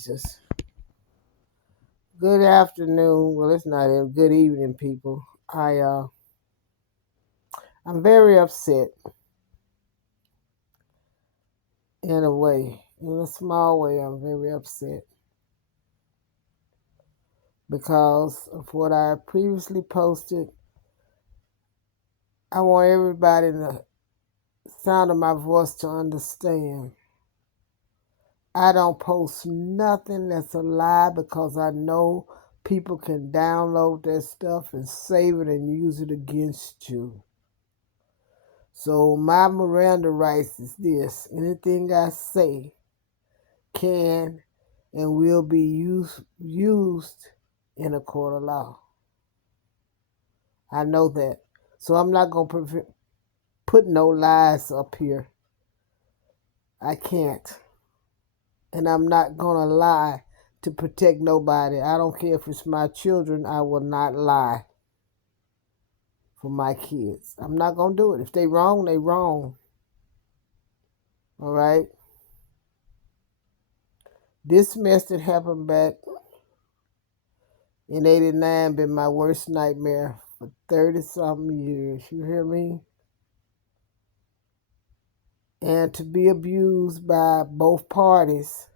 Jesus. Good afternoon. Well, it's not even good evening, people. I'm very upset in a way. In a small way, I'm very upset because of what I previously posted. I want everybody in the sound of my voice to understand. I don't post nothing that's a lie because I know people can download that stuff and save it and use it against you. So my Miranda rights is this. Anything I say can and will be used in a court of law. I know that. So I'm not going to put no lies up here. I can't. And I'm not going to lie to protect nobody. I don't care if it's my children. I will not lie for my kids. I'm not going to do it. If they wrong, they wrong. All right? This mess that happened back in 89 been my worst nightmare for 30-something years. You hear me? And to be abused by both parties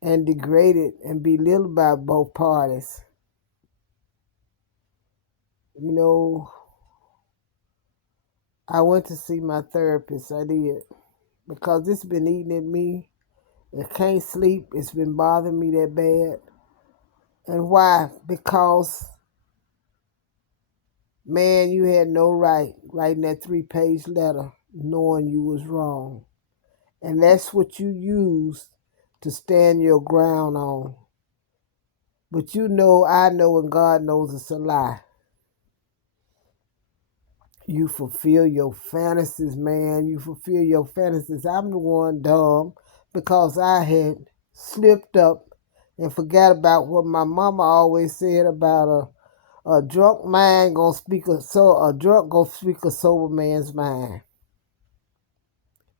and degraded and belittled by both parties. You know, I went to see my therapist. I did. Because it's been eating at me. I can't sleep. It's been bothering me that bad. And why? Because, man, you had no right writing that 3-page letter knowing you was wrong. And that's what you used to stand your ground on. But you know, I know, and God knows it's a lie. You fulfill your fantasies, man. You fulfill your fantasies. I'm the one dumb because I had slipped up and forgot about what my mama always said about a drunk mind gonna speak a drunk gonna speak a sober man's mind.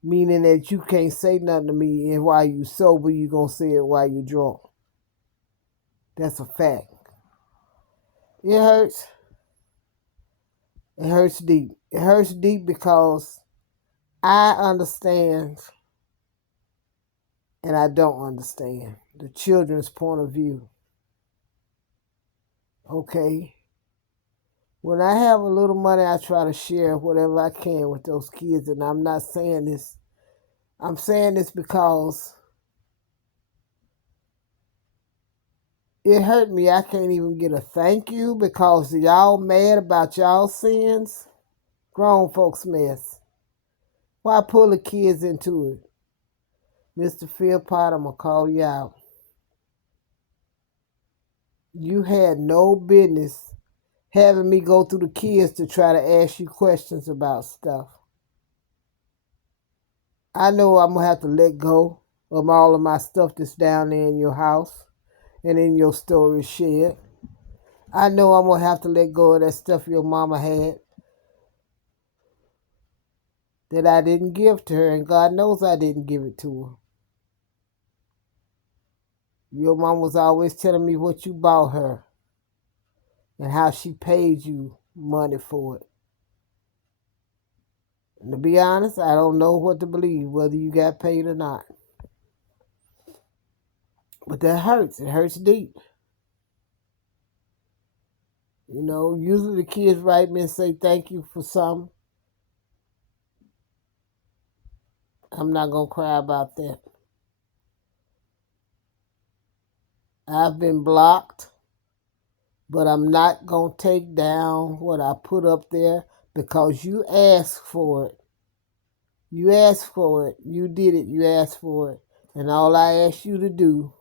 Meaning that you can't say nothing to me, and while you sober, you gonna say it while you drunk. That's a fact. It hurts. It hurts deep. It hurts deep because I understand and I don't understand the children's point of view. Okay? When I have a little money, I try to share whatever I can with those kids, and I'm not saying this. I'm saying this because it hurt me. I can't even get a thank you because y'all mad about y'all sins. Grown folks mess. Why pull the kids into it? Mr. Philpott, I'm going to call you out. You had no business having me go through the kids to try to ask you questions about stuff. I know I'm going to have to let go of all of my stuff that's down there in your house and in your storage shed. I know I'm going to have to let go of that stuff your mama had that I didn't give to her, and God knows I didn't give it to her. Your mom was always telling me what you bought her and how she paid you money for it. And to be honest, I don't know what to believe, whether you got paid or not. But that hurts. It hurts deep. You know, usually the kids write me and say thank you for something. I'm not going to cry about that. I've been blocked, but I'm not going to take down what I put up there because you asked for it. You asked for it. You did it. You asked for it. And all I asked you to do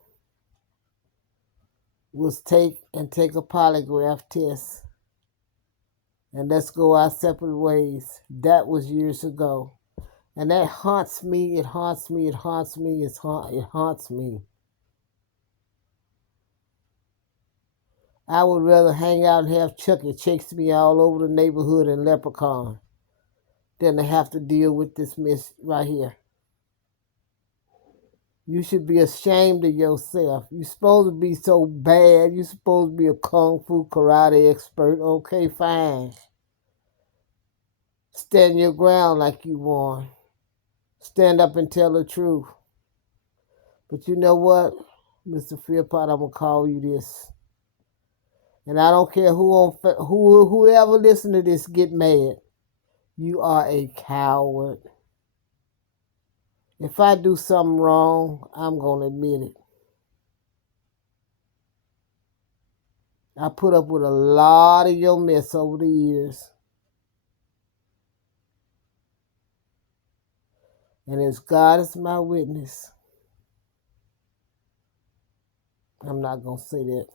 was take a polygraph test. And let's go our separate ways. That was years ago. And that haunts me. It haunts me. It haunts me. It haunts me. I would rather hang out and have Chucky chase me all over the neighborhood in Leprechaun than to have to deal with this mess right here. You should be ashamed of yourself. You're supposed to be so bad. You're supposed to be a kung fu karate expert. Okay, fine. Stand your ground like you won. Stand up and tell the truth. But you know what, Mr. Philpott, I'm going to call you this. And I don't care whoever listen to this get mad. You are a coward. If I do something wrong, I'm going to admit it. I put up with a lot of your mess over the years. And as God is my witness, I'm not going to say that.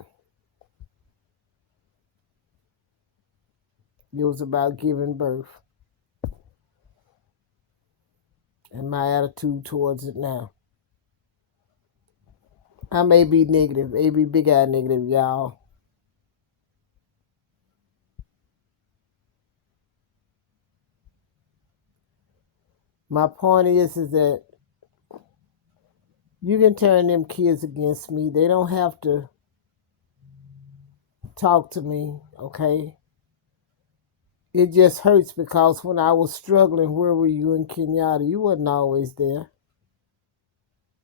It was about giving birth. And my attitude towards it now. I may be negative, maybe big eye negative, y'all. My point is that you can turn them kids against me. They don't have to talk to me, okay? It just hurts because when I was struggling, where were you in Kenyatta? You wasn't always there.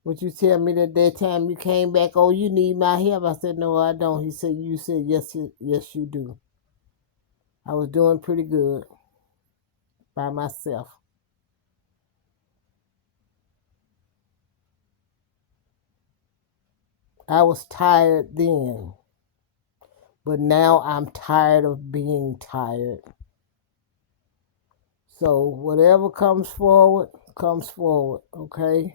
But you tell me that time you came back, oh, you need my help. I said, no, I don't. He said, you said, yes, you do. I was doing pretty good by myself. I was tired then, but now I'm tired of being tired. So whatever comes forward, okay?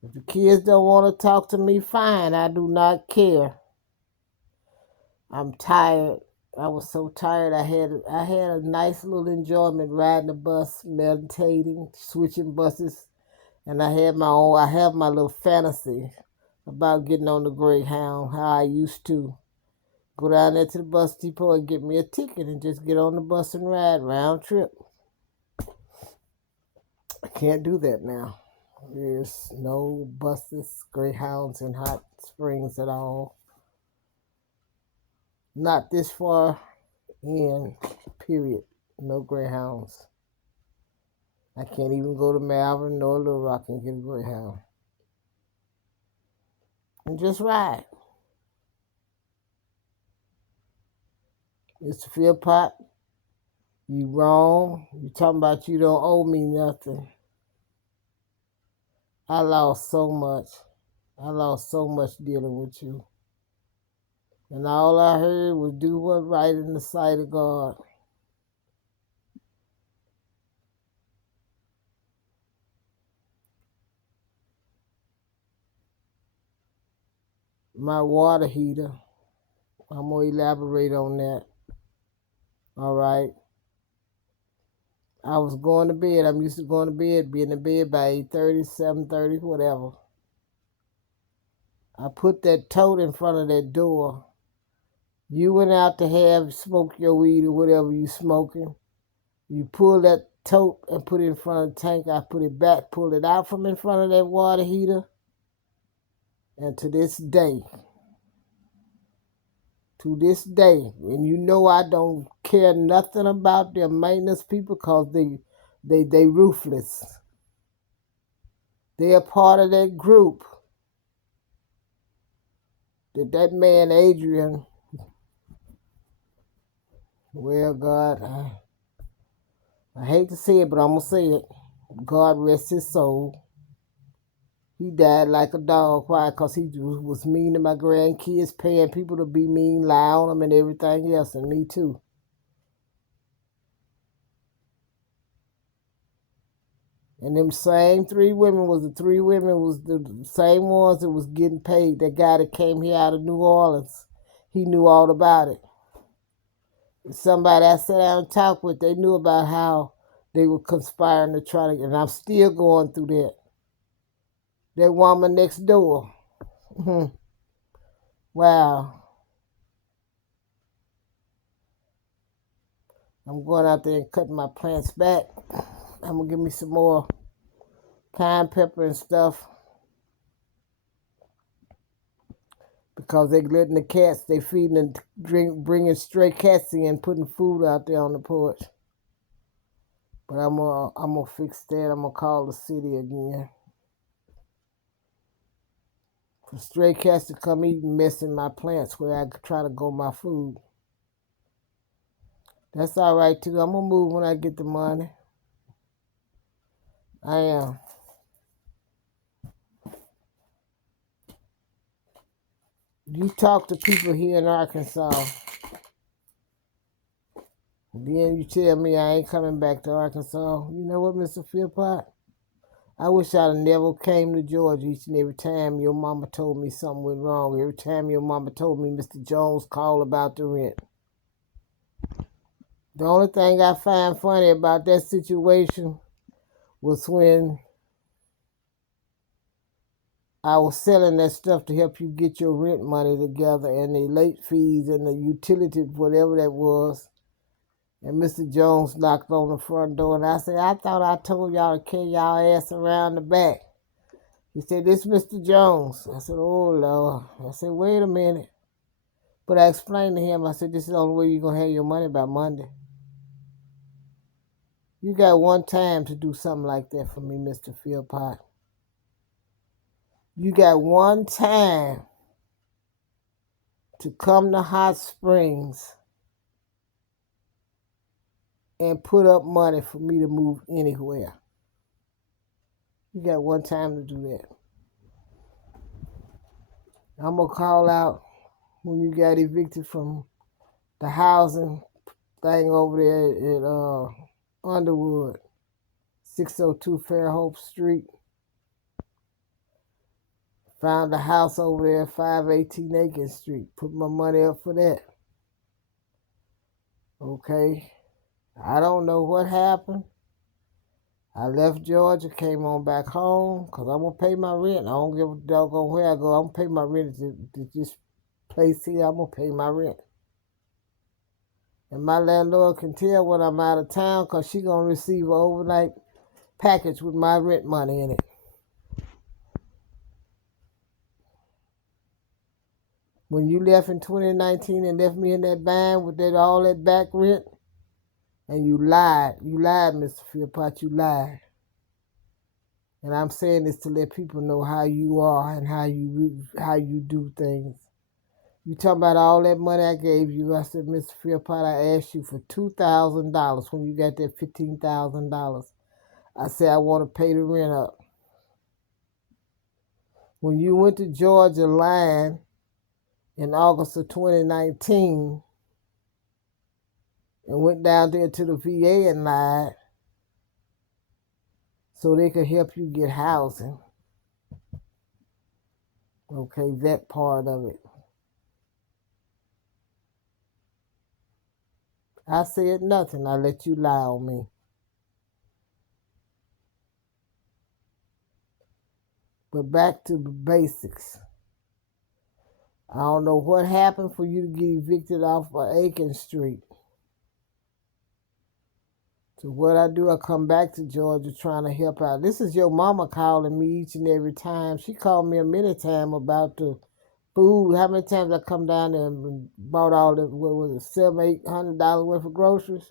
If the kids don't want to talk to me, fine. I do not care. I'm tired. I was so tired. I had a nice little enjoyment riding the bus, meditating, switching buses, and I have my little fantasy about getting on the Greyhound, how I used to go down there to the bus depot and get me a ticket and just get on the bus and ride round trip. I can't do that now. There's no buses, Greyhounds in Hot Springs at all. Not this far in, period. No Greyhounds. I can't even go to Malvern nor Little Rock and get a Greyhound. And just ride. Mr. Philpott, you wrong. You talking about you don't owe me nothing. I lost so much. I lost so much dealing with you. And all I heard was do what's right in the sight of God. My water heater, I'm going to elaborate on that. All right. I was going to bed. I'm used to going to bed, being in bed by 8:30, 7:30, whatever. I put that tote in front of that door. You went out to smoke your weed or whatever you smoking. You pull that tote and put it in front of the tank. I put it back, pulled it out from in front of that water heater. And to this day, and you know I don't care nothing about their maintenance people because they ruthless. They're part of that group. That man Adrian, well, God, I hate to say it, but I'm going to say it. God rest his soul. He died like a dog. Why? Because he was mean to my grandkids, paying people to be mean, lie on them and everything else, and me too. And them same three women was the same ones that was getting paid. That guy that came here out of New Orleans, he knew all about it. Somebody I sat down and talked with, they knew about how they were conspiring to try to, and I'm still going through that. That woman next door. Wow. I'm going out there and cutting my plants back. I'm going to give me some more cayenne pepper and stuff. because they letting the cats, they feeding and bringing stray cats in, putting food out there on the porch. But I'm gonna fix that. I'm gonna call the city again. For stray cats to come eat and messing my plants where I try to grow my food. That's all right too. I'm gonna move when I get the money. I am. You talk to people here in Arkansas, then you tell me I ain't coming back to Arkansas. You know what, Mr. Philpott? I wish I'd never came to Georgia each and every time your mama told me something went wrong. Every time your mama told me Mr. Jones called about the rent. The only thing I find funny about that situation was when I was selling that stuff to help you get your rent money together and the late fees and the utilities, whatever that was. And Mr. Jones knocked on the front door and I said, I thought I told y'all to carry y'all ass around the back. He said, this Mr. Jones. I said, oh, Lord. I said, wait a minute. But I explained to him, I said, this is the only way you're going to have your money by Monday. You got one time to do something like that for me, Mr. Philpott. You got one time to come to Hot Springs and put up money for me to move anywhere. You got one time to do that. I'm going to call out when you got evicted from the housing thing over there at Underwood, 602 Fairhope Street. Found a house over there at 518 Aiken Street. Put my money up for that. Okay. I don't know what happened. I left Georgia, came on back home, because I'm going to pay my rent. I don't give a doggone where I go. I'm going to pay my rent to this place here. I'm going to pay my rent. And my landlord can tell when I'm out of town because she's going to receive an overnight package with my rent money in it. When you left in 2019 and left me in that van with all that back rent, and you lied, Mr. Philpott, you lied. And I'm saying this to let people know how you are and how you do things. You talking about all that money I gave you. I said, Mr. Philpott, I asked you for $2,000 when you got that $15,000. I said, I want to pay the rent up. When you went to Georgia lying in August of 2019 and went down there to the VA and lied so they could help you get housing. Okay, that part of it. I said nothing. I let you lie on me. But back to the basics. I don't know what happened for you to get evicted off of Aiken Street. So what I do, I come back to Georgia trying to help out. This is your mama calling me each and every time. She called me a many times about the food. How many times I come down there and bought all the, what was it, $700-800 worth of groceries?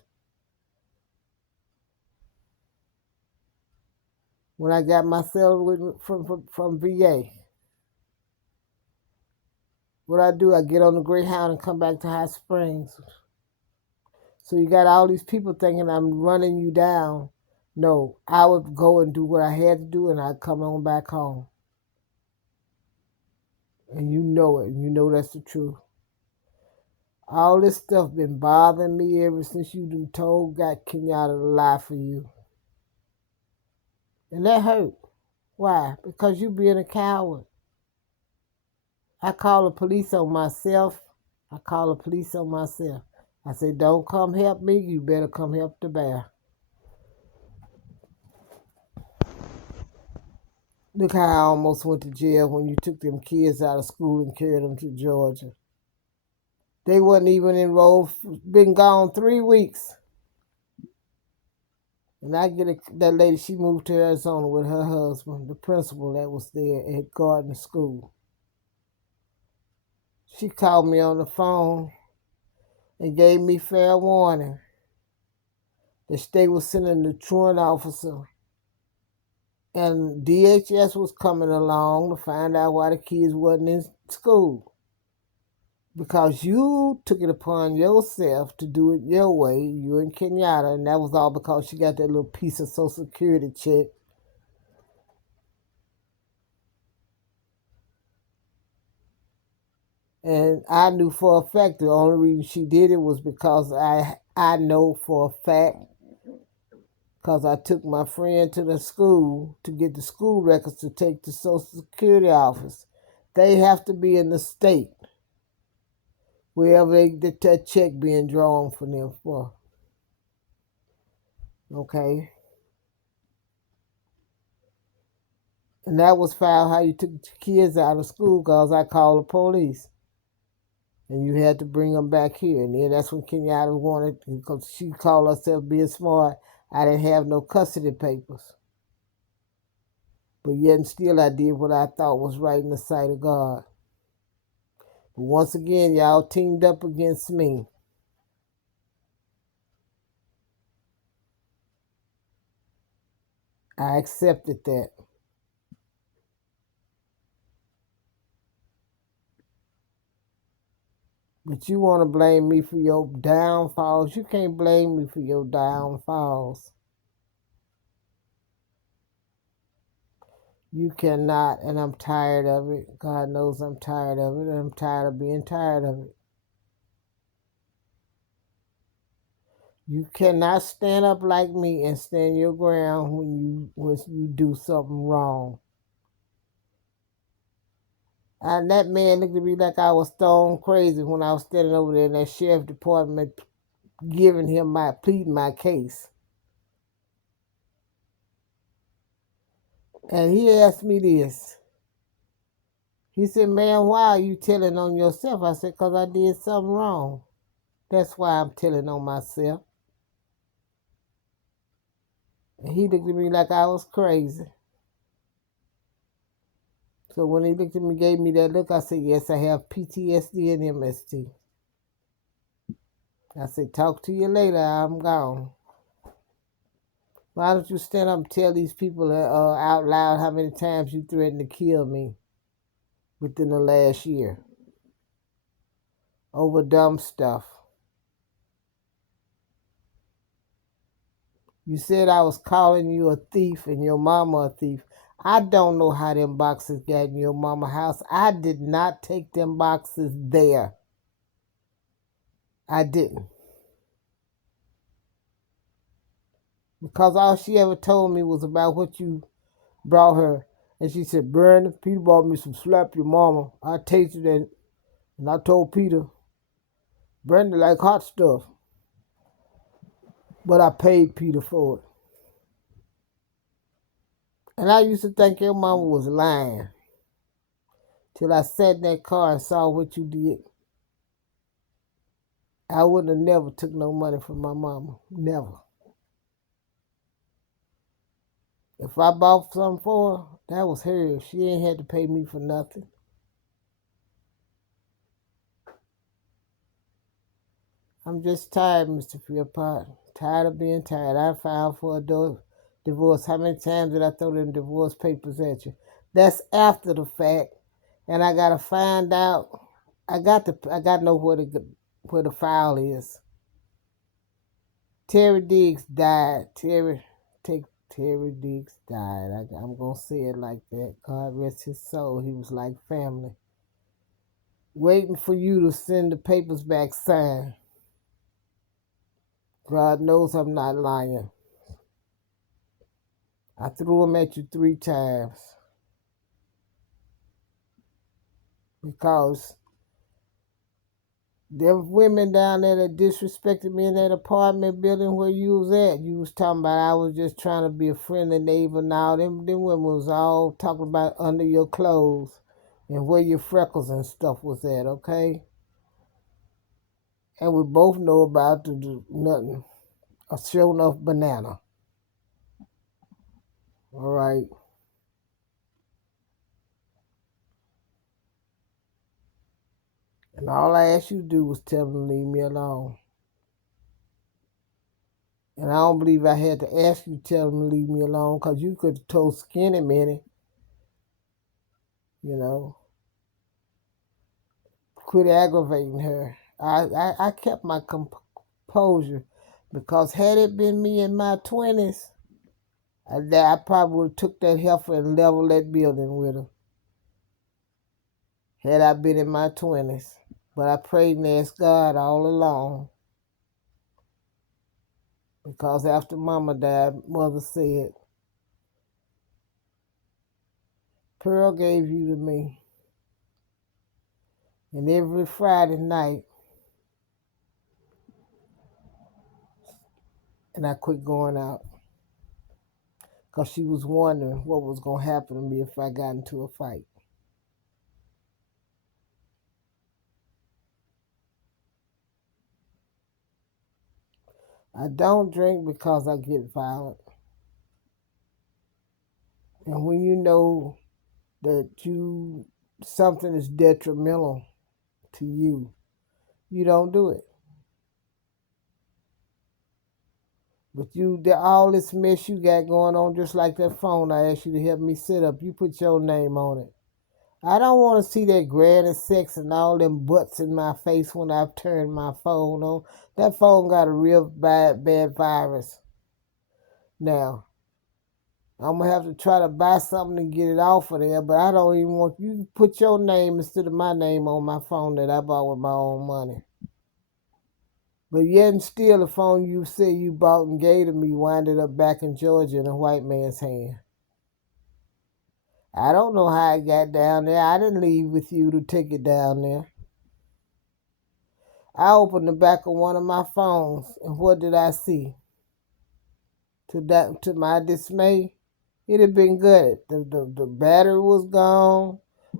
When I got my salary from VA. What I do, I get on the Greyhound and come back to Hot Springs. So you got all these people thinking I'm running you down. No, I would go and do what I had to do and I'd come on back home. And you know it, and you know that's the truth. All this stuff been bothering me ever since you done told got Kenyatta to lie for you. And that hurt. Why? Because you being a coward. I call the police on myself. I say, don't come help me, you better come help the bear. Look how I almost went to jail when you took them kids out of school and carried them to Georgia. They wasn't even enrolled, been gone 3 weeks. And I get that lady, she moved to Arizona with her husband, the principal that was there at Gardner School. She called me on the phone and gave me fair warning that they was sending the truant officer, and DHS was coming along to find out why the kids wasn't in school. Because you took it upon yourself to do it your way, you and Kenyatta, and that was all because she got that little piece of Social Security check. And I knew for a fact the only reason she did it was because I know for a fact, because I took my friend to the school to get the school records to take to Social Security office. They have to be in the state, wherever they get that check being drawn for them for. Okay? And that was found how you took the kids out of school, because I called the police. And you had to bring them back here. And then that's when Kenyatta wanted, because she called herself being smart, I didn't have no custody papers. But yet and still I did what I thought was right in the sight of God. But once again, y'all teamed up against me. I accepted that. But you want to blame me for your downfalls. You can't blame me for your downfalls. You cannot, and I'm tired of it. God knows I'm tired of it, and I'm tired of being tired of it. You cannot stand up like me and stand your ground when you do something wrong. And that man looked at me like I was stone crazy when I was standing over there in that sheriff department pleading my case. And he asked me this. He said, "Man, why are you telling on yourself?" I said, "Because I did something wrong. That's why I'm telling on myself." And he looked at me like I was crazy. So when he looked at me, gave me that look, I said, "Yes, I have PTSD and MST." I said, "Talk to you later. I'm gone." Why don't you stand up and tell these people out loud how many times you threatened to kill me within the last year over dumb stuff? You said I was calling you a thief and your mama a thief. I don't know how them boxes got in your mama's house. I did not take them boxes there. I didn't. Because all she ever told me was about what you brought her. And she said, "Brandon, Peter bought me some slap your mama. I tasted it, and I told Peter, Brandon like hot stuff. But I paid Peter for it." And I used to think your mama was lying. Till I sat in that car and saw what you did. I wouldn't have never took no money from my mama. Never. If I bought something for her, that was hers. She ain't had to pay me for nothing. I'm just tired, Mr. Philpott. Tired of being tired. I filed for a divorce. How many times did I throw them divorce papers at you? That's after the fact. And I gotta find out. I gotta know where the file is. Terry Diggs died. Terry Diggs died. I'm gonna say it like that. God rest his soul. He was like family. Waiting for you to send the papers back signed. God knows I'm not lying. I threw them at you 3 times because there were women down there that disrespected me in that apartment building where you was at. You was talking about I was just trying to be a friendly neighbor. Now them women was all talking about under your clothes and where your freckles and stuff was at, okay? And we both know about nothing. A sure enough banana. All right. And all I asked you to do was tell them to leave me alone. And I don't believe I had to ask you to tell them to leave me alone, because you could have told Skinny Minnie, you know, quit aggravating her. I kept my composure, because had it been me in my 20s, I probably would have took that heifer and leveled that building with her. Had I been in my 20s. But I prayed and asked God all along. Because after Mama died, Mother said, Pearl gave you to me. And every Friday night, and I quit going out. Because she was wondering what was going to happen to me if I got into a fight. I don't drink because I get violent. And when you know that something is detrimental to you, you don't do it. But all this mess you got going on, just like that phone I asked you to help me set up, you put your name on it. I don't want to see that grand and sex and all them butts in my face when I've turned my phone on. That phone got a real bad virus. Now, I'm going to have to try to buy something to get it off of there, but I don't even want you to put your name instead of my name on my phone that I bought with my own money. But yet and still, the phone you said you bought and gave to me winded up back in Georgia in a white man's hand. I don't know how it got down there. I didn't leave with you to take it down there. I opened the back of one of my phones, and what did I see? To my dismay, it had been good. The battery was gone,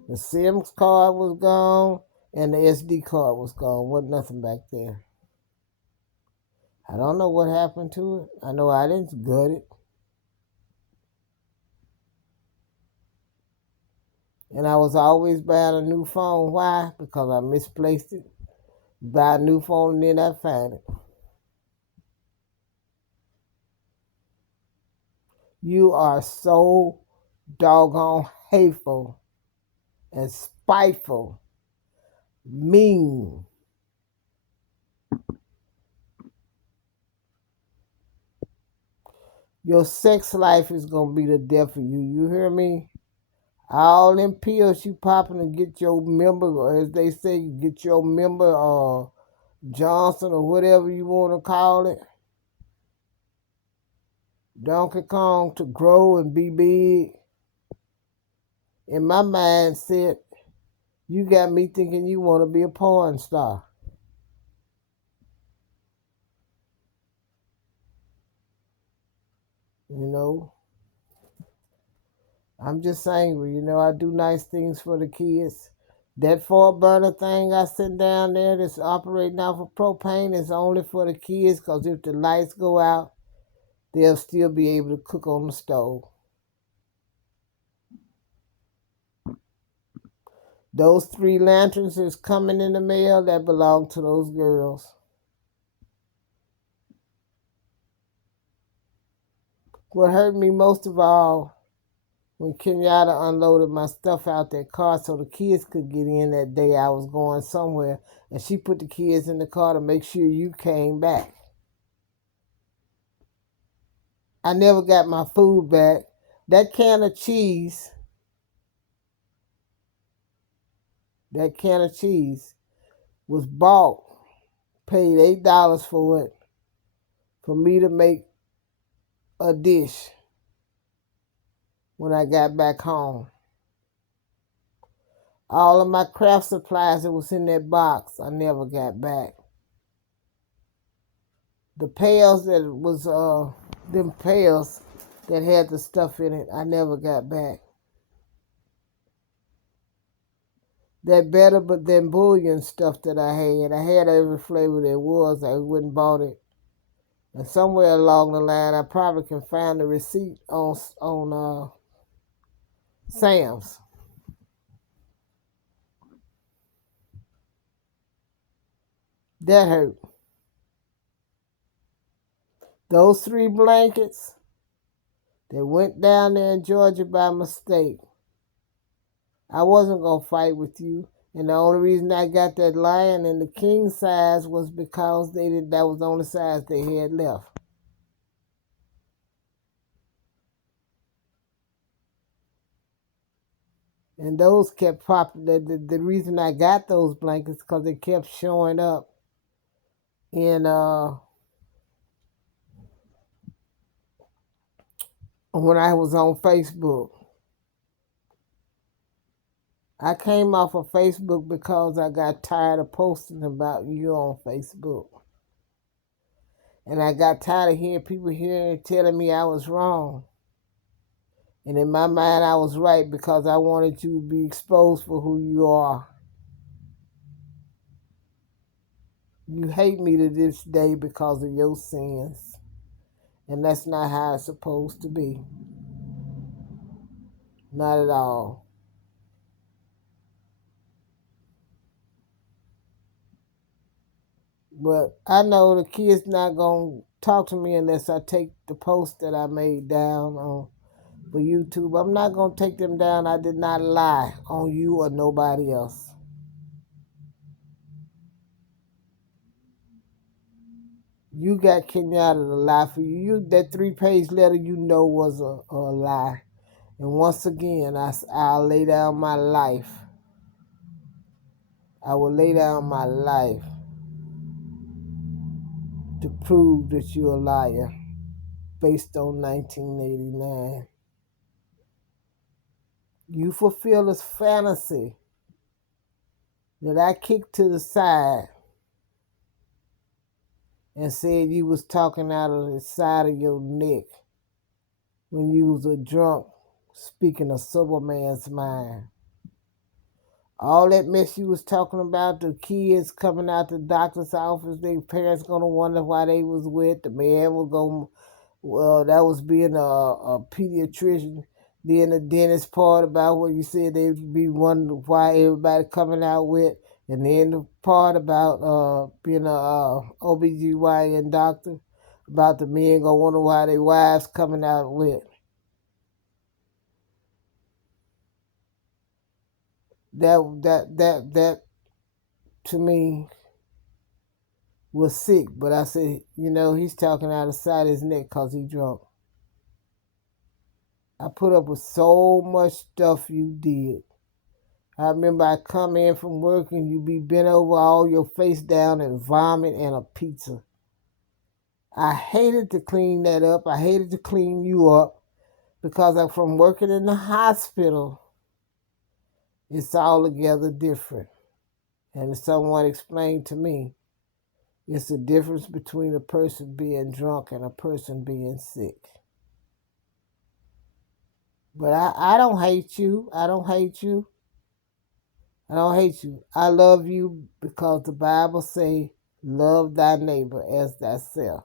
the SIM card was gone, and the SD card was gone. Wasn't nothing back there. I don't know what happened to it. I know I didn't gut it. And I was always buying a new phone. Why? Because I misplaced it. Buy a new phone and then I find it. You are so doggone hateful and spiteful, mean. Your sex life is going to be the death of you. You hear me? All them pills you popping to get your member, or as they say, get your member Johnson or whatever you want to call it. Donkey Kong to grow and be big. In my mindset, you got me thinking you want to be a porn star. You know? I'm just angry. You know, I do nice things for the kids. That 4-burner thing I sent down there that's operating off of propane is only for the kids, because if the lights go out, they'll still be able to cook on the stove. Those 3 lanterns is coming in the mail that belong to those girls. What hurt me most of all, when Kenyatta unloaded my stuff out that car so the kids could get in that day I was going somewhere, and she put the kids in the car to make sure you came back. I never got my food back. That can of cheese was bought, paid $8 for it, for me to make a dish when I got back home. All of my craft supplies that was in that box, I never got back. The pails that was, them pails that had the stuff in it, I never got back. That better but than bullion stuff that I had every flavor there was. I went and bought it. And somewhere along the line, I probably can find the receipt on Sam's. That hurt. Those 3 blankets, they went down there in Georgia by mistake. I wasn't going to fight with you. And the only reason I got that lion and the king size was because that was the only size they had left. And those kept popping. The reason I got those blankets because they kept showing up in when I was on Facebook. I came off of Facebook because I got tired of posting about you on Facebook. And I got tired of hearing people telling me I was wrong. And in my mind, I was right because I wanted you to be exposed for who you are. You hate me to this day because of your sins. And that's not how it's supposed to be. Not at all. But I know the kids not going to talk to me unless I take the post that I made down on for YouTube. I'm not going to take them down. I did not lie on you or nobody else. You got Kenyatta to lie for you. That 3-page letter you know was a lie. And once again, I'll lay down my life. I will lay down my life to prove that you're a liar based on 1989. You fulfill this fantasy that I kicked to the side and said you was talking out of the side of your neck when you was a drunk speaking a sober man's mind. All that mess you was talking about, the kids coming out the doctor's office, their parents gonna wonder why they was with, the man was gonna, well, that was being a pediatrician. Then the dentist part about what you said they'd be wondering why everybody coming out with, and then the part about being a OBGYN doctor, about the men gonna wonder why their wives coming out with. That to me was sick, but I said, he's talking out of the side of his neck because he drunk. I put up with so much stuff you did. I remember I come in from work and you be bent over all your face down and vomit and a pizza. I hated to clean that up. I hated to clean you up because I'm from working in the hospital. It's altogether different. And someone explained to me, it's the difference between a person being drunk and a person being sick. But I don't hate you. I don't hate you. I don't hate you. I love you because the Bible say, love thy neighbor as thyself.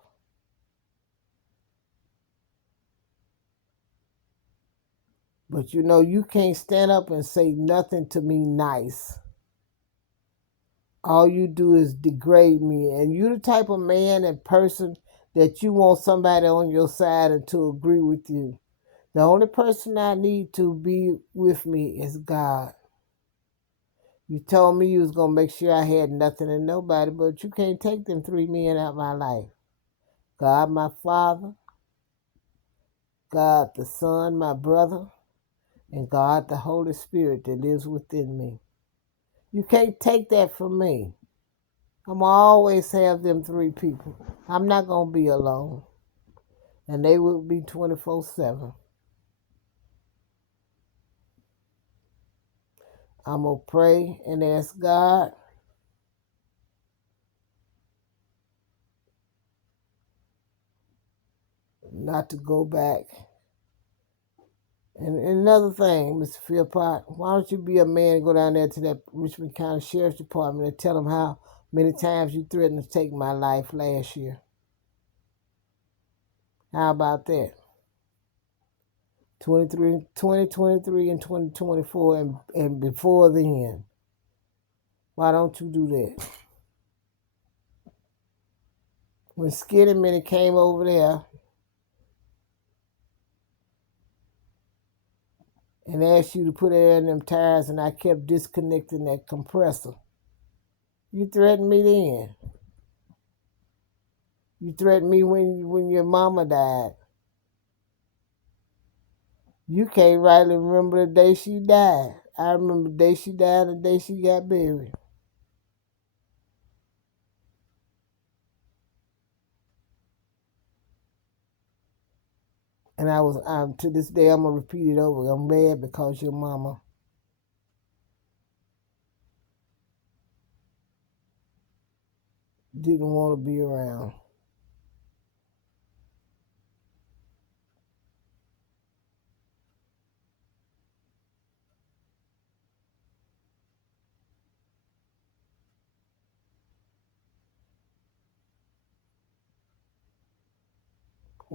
But you can't stand up and say nothing to me nice. All you do is degrade me. And you the type of man and person that you want somebody on your side and to agree with you. The only person I need to be with me is God. You told me you was going to make sure I had nothing and nobody, but you can't take them 3 men out of my life. God, my Father, God, the Son, my brother, and God, the Holy Spirit that lives within me. You can't take that from me. I'm going to always have them 3 people. I'm not going to be alone. And they will be 24/7. I'm going to pray and ask God not to go back. And another thing, Mr. Philpott, why don't you be a man and go down there to that Richmond County Sheriff's Department and tell them how many times you threatened to take my life last year? How about that? 2023 and 2024 and before then. Why don't you do that? When Skinny Minnie came over there and asked you to put air in them tires and I kept disconnecting that compressor, you threatened me then. You threatened me when your mama died. You can't rightly remember the day she died. I remember the day she died and the day she got buried. And to this day, I'm going to repeat it over. I'm mad because your mama didn't want to be around.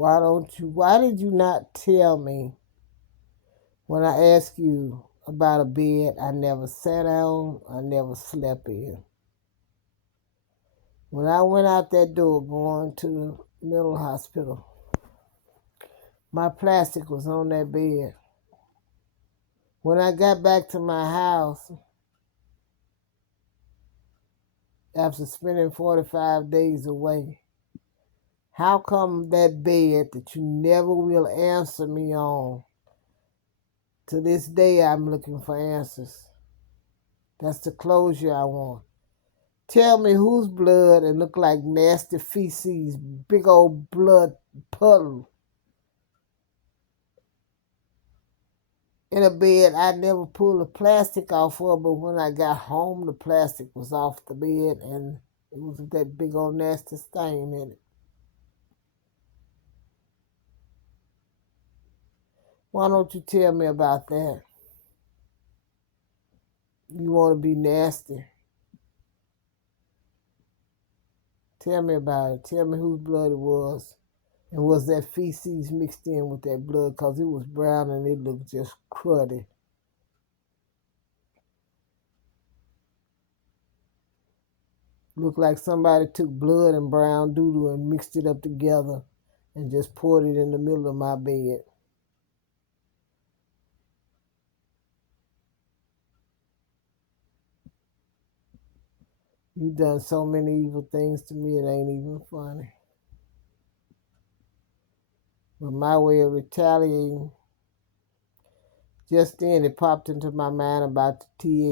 Why did you not tell me when I asked you about a bed I never sat on, I never slept in? When I went out that door going to the mental hospital, my plastic was on that bed. When I got back to my house, after spending 45 days away, how come that bed that you never will answer me on, to this day I'm looking for answers? That's the closure I want. Tell me whose blood and look like nasty feces, big old blood puddle in a bed I never pulled the plastic off of, but when I got home the plastic was off the bed and it was that big old nasty stain in it. Why don't you tell me about that? You want to be nasty. Tell me about it. Tell me whose blood it was. And was that feces mixed in with that blood? Because it was brown and it looked just cruddy. Looked like somebody took blood and brown doo-doo and mixed it up together and just poured it in the middle of my bed. You done so many evil things to me, it ain't even funny. But my way of retaliating, just then it popped into my mind about the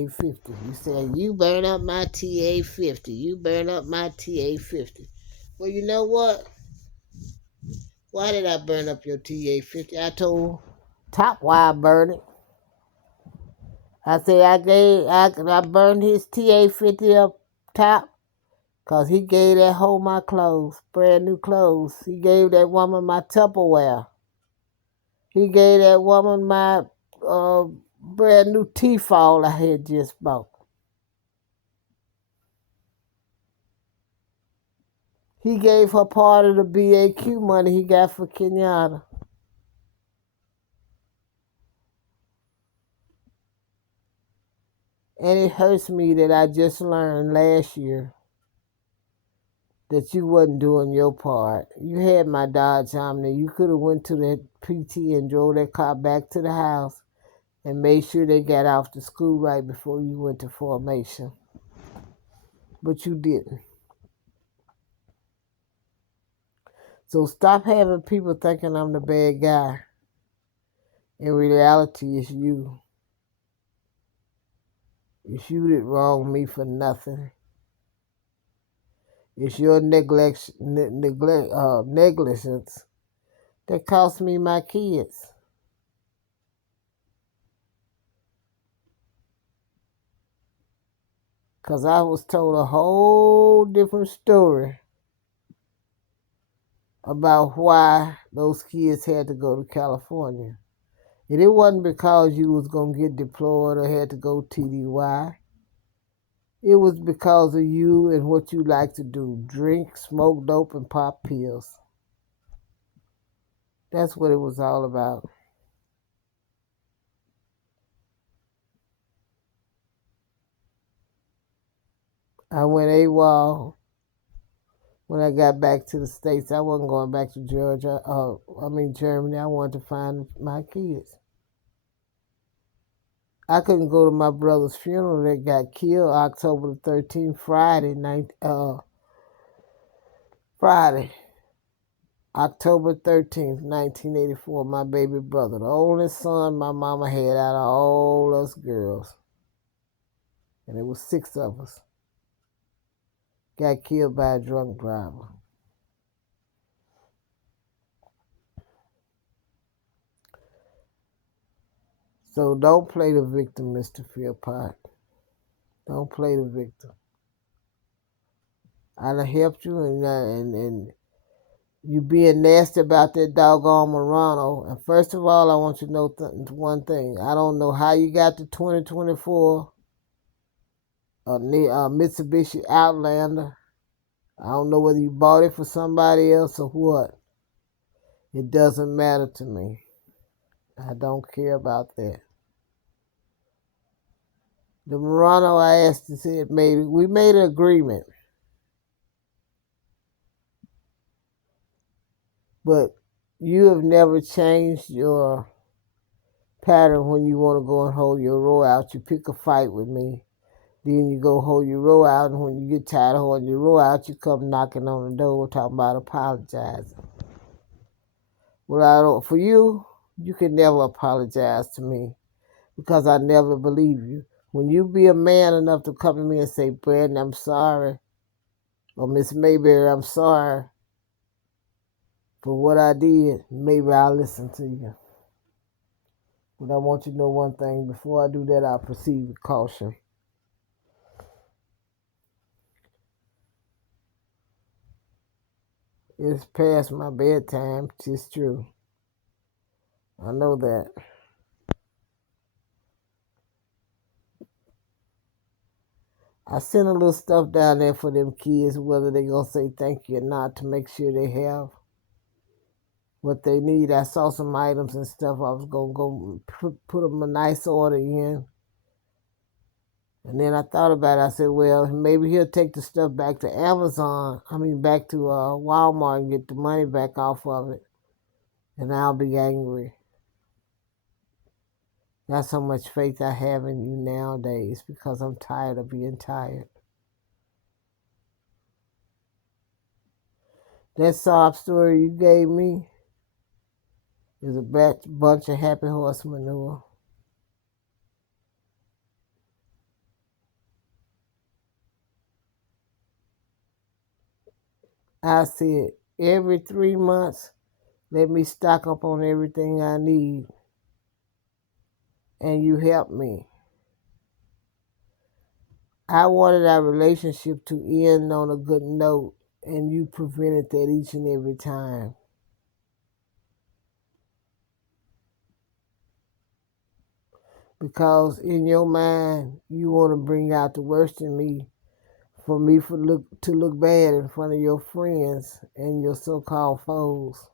TA-50. You said, you burn up my TA-50. You burn up my TA-50. Well, you know what? Why did I burn up your TA-50? I told Top why I burned it. I said I burned his TA-50 up top because he gave that hoe my clothes, brand new clothes. He gave that woman my Tupperware. He gave that woman my brand new T-fall I had just bought. He gave her part of the BAQ money he got for Kenyatta. And it hurts me that I just learned last year that you wasn't doing your part. You had my Dodge Omni. You could have went to that PT and drove that car back to the house and made sure they got off to school right before you went to formation. But you didn't. So stop having people thinking I'm the bad guy. In reality, it's you. It's you that wronged me for nothing. It's your negligence that cost me my kids. Because I was told a whole different story about why those kids had to go to California. And it wasn't because you was going to get deployed or had to go TDY. It was because of you and what you like to do. Drink, smoke dope, and pop pills. That's what it was all about. I went AWOL When I got back to the States, I wasn't going back to Germany. I wanted to find my kids. I couldn't go to my brother's funeral that got killed October the 13th, Friday, October 13th, 1984, my baby brother, the oldest son my mama had out of all us girls. And it was 6 of us. Got killed by a drunk driver. So don't play the victim, Mr. Philpott. Don't play the victim. I done helped you, and you being nasty about that doggone Murano. And first of all, I want you to know one thing. I don't know how you got the 2024 Mitsubishi Outlander. I don't know whether you bought it for somebody else or what. It doesn't matter to me. I don't care about that. The Murano I asked to see it we made an agreement. But you have never changed your pattern when you want to go and hold your row out. You pick a fight with me. Then you go hold your row out, and when you get tired of holding your row out, you come knocking on the door talking about apologizing. Well, for you, you can never apologize to me because I never believe you. When you be a man enough to come to me and say, Brandon, I'm sorry, or Miss Mayberry, I'm sorry for what I did, maybe I'll listen to you. But I want you to know one thing. Before I do that, I'll proceed with caution. It's past my bedtime. It's true. I know that. I sent a little stuff down there for them kids, whether they gonna say thank you or not, to make sure they have what they need. I saw some items and stuff. I was gonna go put them a nice order in. And then I thought about it. I said, well, maybe he'll take the stuff back to back to Walmart and get the money back off of it. And I'll be angry. That's how much faith I have in you nowadays because I'm tired of being tired. That sob story you gave me is a bunch of happy horse manure. I said, every 3 months, let me stock up on everything I need, and you help me. I wanted our relationship to end on a good note, and you prevented that each and every time. Because in your mind, you want to bring out the worst in me for me to look bad in front of your friends and your so-called foes.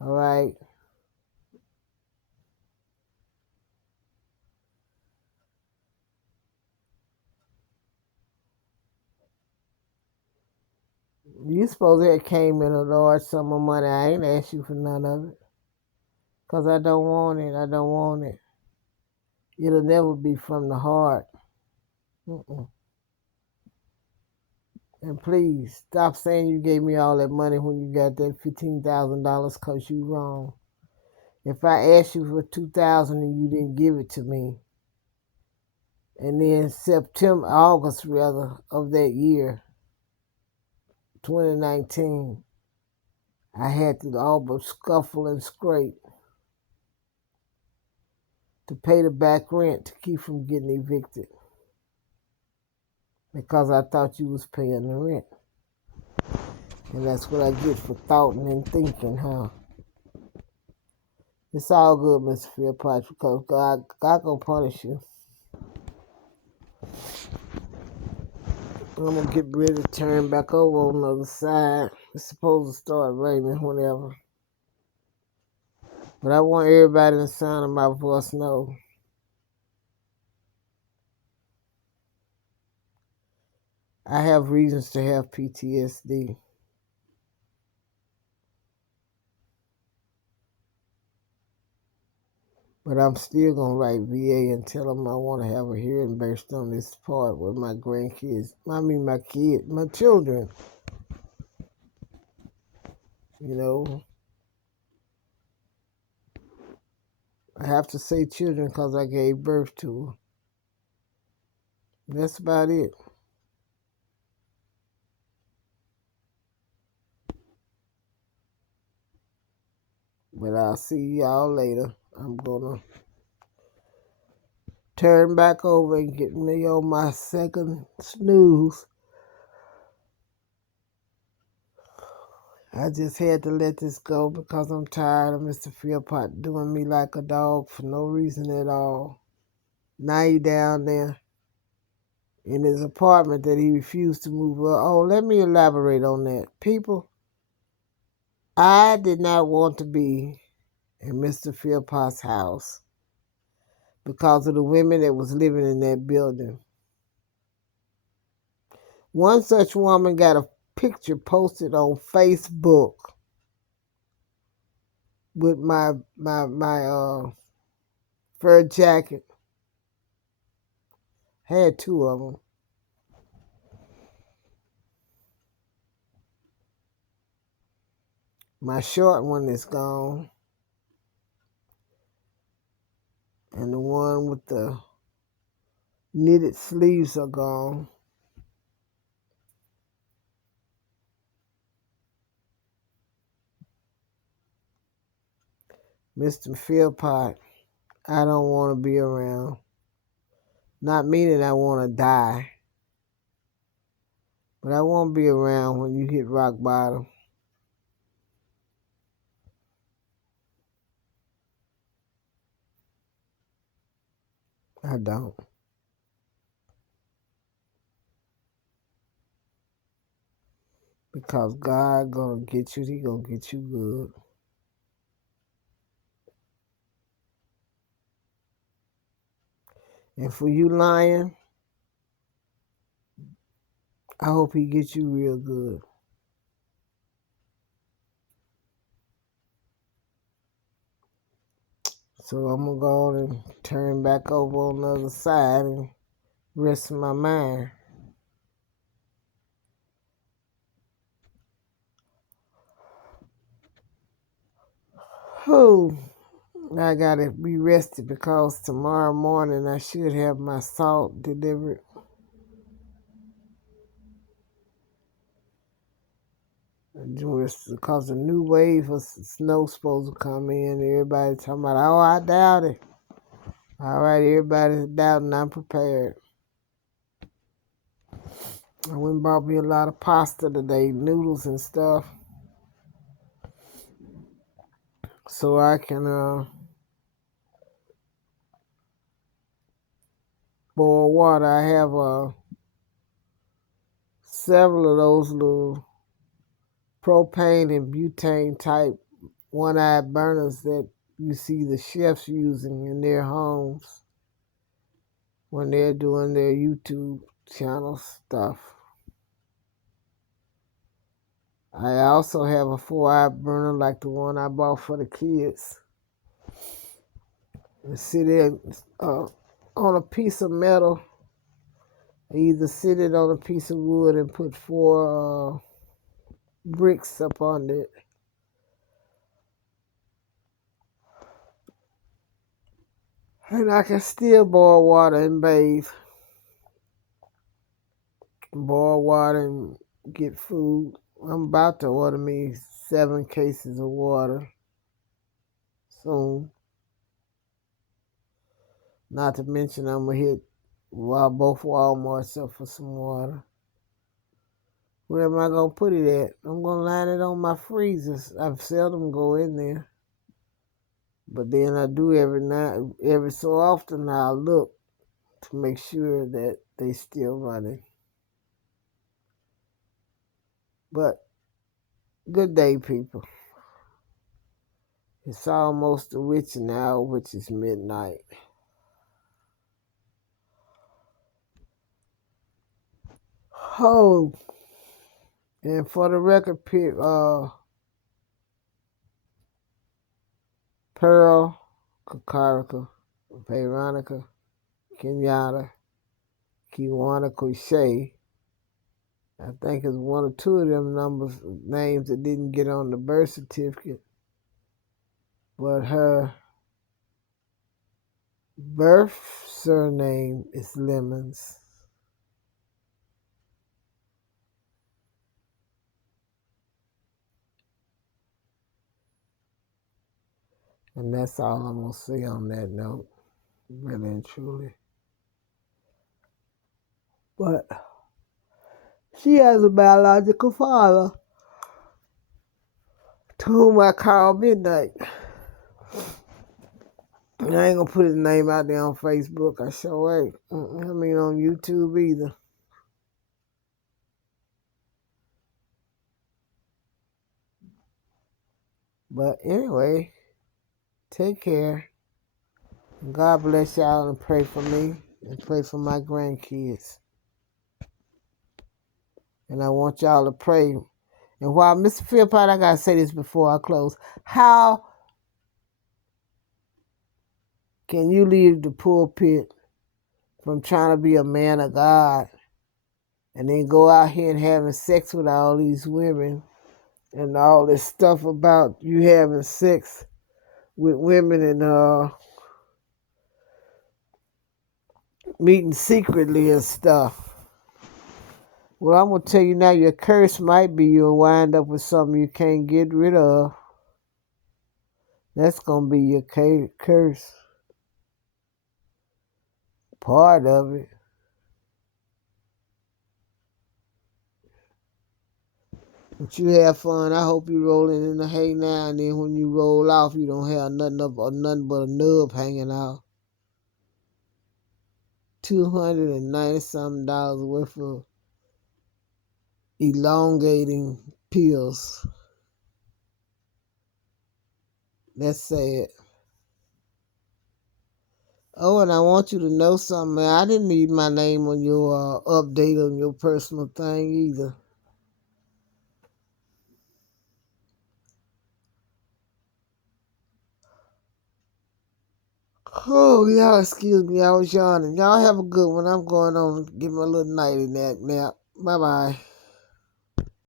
All right? You supposed to have came in a large sum of money. I ain't asked you for none of it. Because I don't want it. I don't want it. It'll never be from the heart. Mm-mm. And please, stop saying you gave me all that money when you got that $15,000 because you wrong. If I asked you for $2,000 and you didn't give it to me, and then August of that year, 2019, I had to all but scuffle and scrape to pay the back rent to keep from getting evicted because I thought you was paying the rent. And that's what I get for thoughting and thinking, huh? It's all good, Mr. Philpott, because God gonna punish you. I'm gonna get ready to turn back over on the other side. It's supposed to start raining whenever. But I want everybody in the sound of my voice to know I have reasons to have PTSD. But I'm still going to write VA and tell them I want to have a hearing based on this part with my grandkids. My children. You know, I have to say children because I gave birth to them. That's about it. But I'll see y'all later. I'm going to turn back over and get me on my second snooze. I just had to let this go because I'm tired of Mr. Philpott doing me like a dog for no reason at all. Now he down there in his apartment that he refused to move up. Oh, let me elaborate on that. People, I did not want to be in Mr. Philpott's house because of the women that was living in that building. One such woman got a picture posted on Facebook with my fur jacket. Had two of them. My short one is gone, and the one with the knitted sleeves are gone. Mr. Philpott, I don't want to be around. Not meaning I want to die, but I won't be around when you hit rock bottom. I don't. Because God gonna get you, he gonna get you good. And for you lying, I hope he gets you real good. So I'm gonna go on and turn back over on the other side and rest my mind. Whew. I gotta be rested because tomorrow morning I should have my salt delivered. Because a new wave of snow supposed to come in. Everybody talking about, oh, I doubt it. All right, everybody's doubting I'm prepared. I went and bought me a lot of pasta today, noodles and stuff, so I can boil water. I have several of those little propane and butane type one-eyed burners that you see the chefs using in their homes when they're doing their YouTube channel stuff. I also have a 4-eyed burner like the one I bought for the kids. And sit it on a piece of metal. I either sit it on a piece of wood and put 4 bricks up on it. And I can still boil water and bathe. Boil water and get food. I'm about to order me 7 cases of water soon. Not to mention I'm going to hit both Walmarts up for some water. Where am I going to put it at? I'm going to line it on my freezers. I seldom go in there. But then I do every so often I'll look to make sure that they still running. But good day, people. It's almost the witching hour, which is midnight. Oh, and for the record, Pearl, Kakarika, Veronica, Kenyatta, Kiwana, Crochet. I think it's one or two of them names that didn't get on the birth certificate. But her birth surname is Lemons. And that's all I'm going to say on that note, really and truly. But she has a biological father to whom I call Midnight. And I ain't going to put his name out there on Facebook. I sure ain't. I mean on YouTube either. But anyway, take care. God bless y'all and pray for me and pray for my grandkids. And I want y'all to pray. And while Mr. Philpott, I got to say this before I close. How can you leave the pulpit from trying to be a man of God and then go out here and having sex with all these women and all this stuff about you having sex with women and meeting secretly and stuff? Well, I'm going to tell you now, your curse might be you'll wind up with something you can't get rid of. That's going to be your curse. Part of it. But you have fun. I hope you rolling in the hay now, and then when you roll off, you don't have nothing but a nub hanging out. $290-something worth of elongating pills. That's sad. Oh, and I want you to know something, man. I didn't need my name on your update on your personal thing either. Oh, y'all excuse me. I was yawning. Y'all have a good one. I'm going on and get my little nighty nap. Bye-bye.